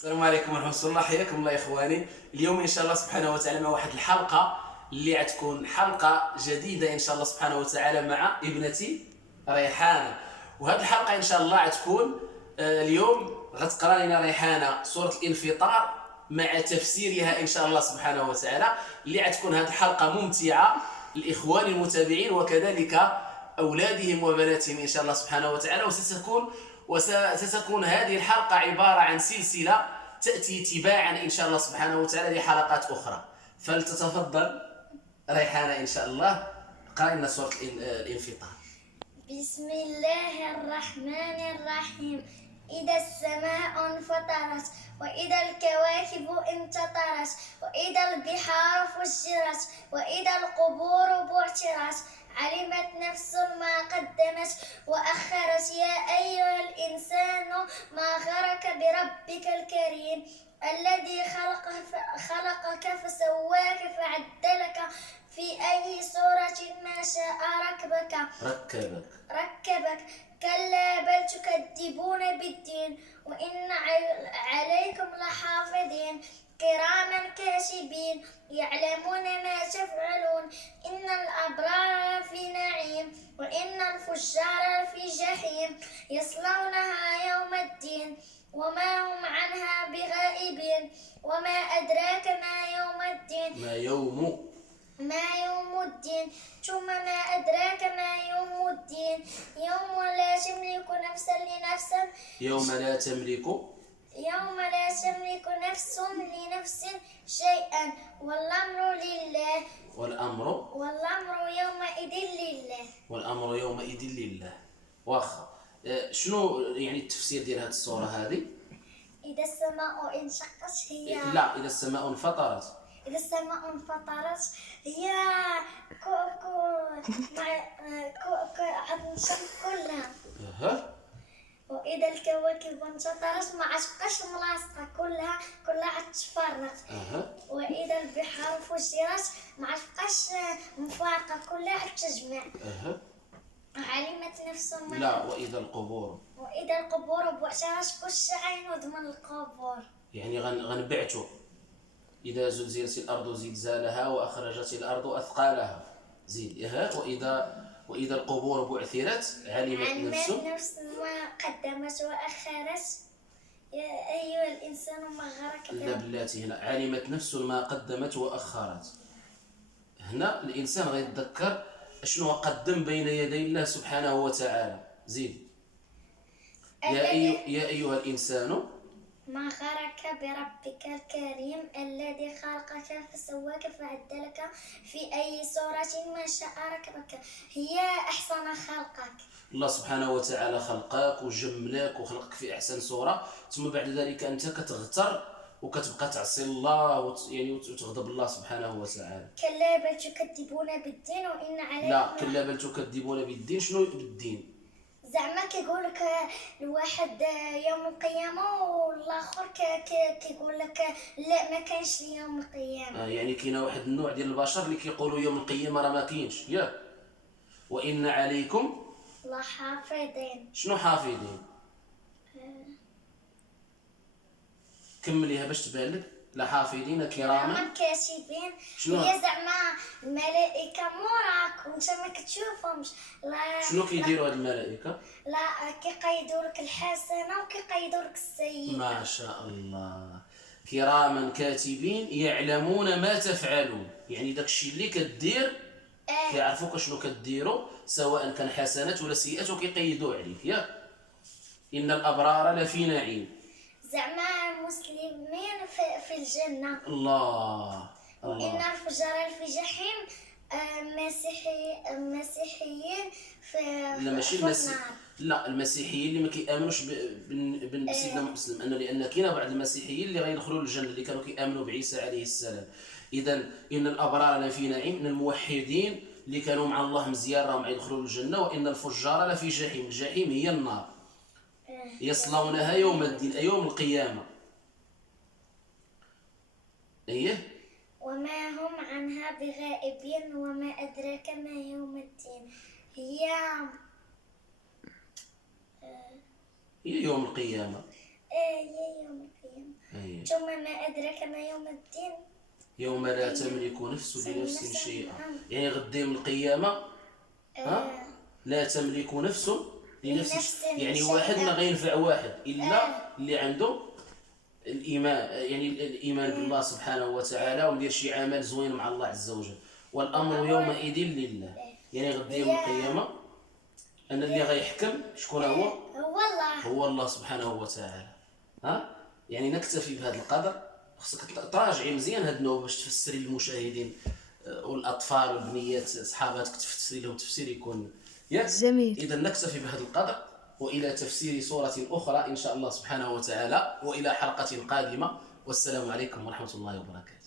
السلام عليكم ورحمة الله، حياكم الله يا إخواني. اليوم إن شاء الله سبحانه وتعالى مع واحد الحلقة اللي غتكون حلقة جديدة إن شاء الله سبحانه وتعالى مع ابنتي ريحانة. وهذه الحلقة إن شاء الله غتكون اليوم غتقرا لنا ريحانة سورة الانفطار مع تفسيرها إن شاء الله سبحانه وتعالى، اللي غتكون هذه الحلقة ممتعة للإخوان المتابعين وكذلك أولادهم وبناتهم إن شاء الله سبحانه وتعالى. وستكون هذه الحلقة عبارة عن سلسلة تأتي تباعا إن شاء الله سبحانه وتعالى لحلقات أخرى. فلتتفضل ريحانة إن شاء الله، قرأ لنا سورة الانفطار. بسم الله الرحمن الرحيم. إذا السماء انفطرت وإذا الكواكب انتطرت وإذا البحار فجرت وإذا القبور بعثرت علمت نفس ما قدمت وأخرت. يا أيها الإنسان ما غرك بربك الكريم الذي خلقك فسواك فعدلك في أي صورة ما شاء ركبك. كلا بل تكذبون بالدين وإن عليكم لحافظين كراما كاتبين يعلمون ما تفعلون. إن الأبرار في نعيم وإن الفجار في جحيم يصلونها يوم الدين وما هم عنها بغائبين. وما أدراك ما يوم الدين ما يوم الدين. ثم ما أدراك ما يوم الدين. يوم لا تملك نفس لنفس نفس لنفس شيئا والأمر لله. والأمر يومئذ لله. واخا شنو يعني التفسير ديال هذه السورة هذه؟ إذا السماء انشقت لا، إذا السماء انفطرت. إذا السماء انفطرت هي غتنشق كلها. وإذا الكواكب انتطرت ما عتبقاش ملاصقة، كلها غتتفرق. وإذا البحار فجرت ما عتبقاش مفارقة، كلها غتتجمع. علمت نفس ما لا، وإذا القبور بعثرت. كلشي غينوض من القبور، يعني غنبعثوا. إذا زلزلت الأرض زلزالها وأخرجت الأرض أثقالها. زيد. وإذا القبور بعثرت علمت نفس ما قدمت وأخرت. يا أيها الإنسان ما غرك لا بلاتي، هنا علمت نفس ما قدمت وأخرت. هنا الإنسان غيتذكر شنو قدم بين يدي الله سبحانه وتعالى. زيد. يا أيها الإنسان ما غرك بربك الكريم الذي خلقك فسواك فعدلك في أي صورة ما شاء ركبك. هي أحسن خلقك. الله سبحانه وتعالى خلقك وجملك وخلقك في أحسن صورة، ثم بعد ذلك أنت كتغتر وكتبقى تعصي الله وتغضب الله سبحانه وتعالى. كلا بل تكذبون بالدين وإن عليكم. لا، كلا بل تكذبون بالدين. شنو بالدين؟ زعما كيقول لك الواحد يوم القيامة والآخر كيقول لك لا ما كاينش يوم القيامة. يعني كاينه واحد النوع ديال البشر اللي كيقولوا يوم القيامة راه ما كاينش، ياك؟ وإن عليكم لحافظين. شنو حافظين؟ كمليها باش تبان لك. لحافظين كراما كاتبين. شنو هي زعما الملائكة موراك وانت ما كتشوفهمش. شنو كيديروا هاد الملائكة؟ لا كيقيدوا لك الحسنة وكيقيدوا لك السيئة. ما شاء الله. كراما كاتبين يعلمون ما تفعلون، يعني داكشي اللي كدير كيعرفوك شنو كديروا، سواء كان حسنات ولا سيئات وكيقيدوا عليك، ياك؟ إن الأبرار لفي نعيم. زعما المسلمين في الجنة. الله. وإن الفجار في جحيم. المسيحيين في النار. لا، المسيحيين اللي ما كيامنوش بسيدنا مسلم، لان كاين بعض المسيحيين اللي غيدخلوا للجنه اللي كانوا كيامنوا بعيسى عليه السلام. اذا ان الابرار لفي نعيم، من الموحدين اللي كانوا مع الله مزيان راهم يدخلوا للجنه. وان الفجار لفي جحيم. الجحيم هي النار يصلونها يوم الدين، أي يوم القيامة. وما هم عنها بغائبين. وما أدراك ما يوم الدين. هي يوم القيامة. هي يوم القيامة. جميل. ثم ما أدرك ما يوم الدين. يوم لا تملك نفس لنفس نفس شيئا، نعم. يعني غدا يوم القيامة لا تملك نفس لنفس لنفس يعني شيئا. واحد ما غينفع واحد إلا اللي عنده الإيمان، يعني الإيمان بالله سبحانه وتعالى ومدير شي عمل زوين مع الله عز وجل. والأمر يومئذ لله، يعني غدا يوم القيامة أن اللي غيحكم شكون هو؟ هو الله. هو الله سبحانه وتعالى. يعني نكتفي بهذا القدر. خصك تراجعي مزيان هاد النوبه باش تفسري للمشاهدين والاطفال والبنيات صحاباتك، تفسري لهم تفسير يكون ياك جميل. اذا نكتفي بهذا القدر، والى تفسير سوره اخرى ان شاء الله سبحانه وتعالى، والى حلقه قادمه، والسلام عليكم ورحمه الله وبركاته.